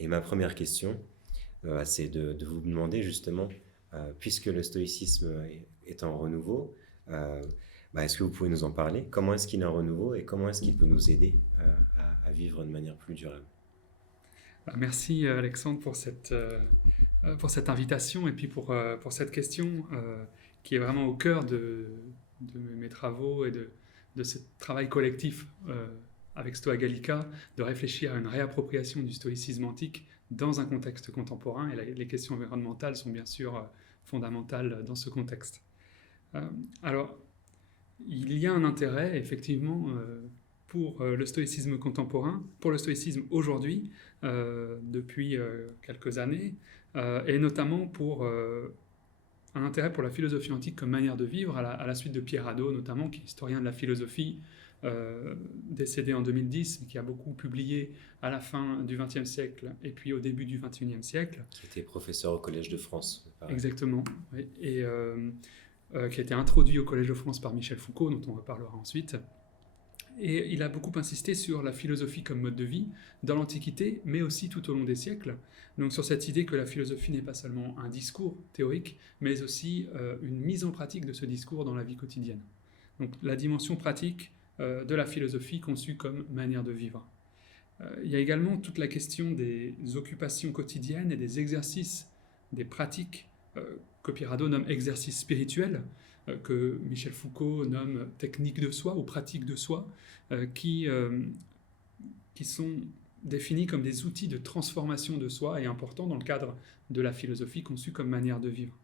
Et ma première question, c'est de vous demander justement, puisque le stoïcisme est en renouveau, euh, est-ce que vous pouvez nous en parler? Comment est-ce qu'il est en renouveau et comment est-ce qu'il peut nous aider à vivre de manière plus durable? Merci Alexandre pour cette invitation et puis pour cette question qui est vraiment au cœur de mes travaux et de ce travail collectif avec Stoa Gallica, de réfléchir à une réappropriation du stoïcisme antique dans un contexte contemporain. Et les questions environnementales sont bien sûr fondamentales dans ce contexte. Euh, alors, il y a un intérêt, effectivement, pour le stoïcisme contemporain, pour le stoïcisme aujourd'hui, depuis quelques années, et notamment pour un intérêt pour la philosophie antique comme manière de vivre, à la suite de Pierre Hadot, notamment, qui est historien de la philosophie, décédé en 2010, mais qui a beaucoup publié à la fin du XXe siècle et puis au début du XXIe siècle. Qui était professeur au Collège de France, pareil. Exactement. Oui. Et qui a été introduit au Collège de France par Michel Foucault, dont on reparlera ensuite. Et il a beaucoup insisté sur la philosophie comme mode de vie dans l'Antiquité, mais aussi tout au long des siècles. Donc sur cette idée que la philosophie n'est pas seulement un discours théorique, mais aussi une mise en pratique de ce discours dans la vie quotidienne. Donc la dimension pratique de la philosophie conçue comme manière de vivre. Il y a également toute la question des occupations quotidiennes et des exercices, des pratiques que Pierre Hadot nomme exercices spirituels, que Michel Foucault nomme techniques de soi ou pratiques de soi, qui sont définis comme des outils de transformation de soi et importants dans le cadre de la philosophie conçue comme manière de vivre.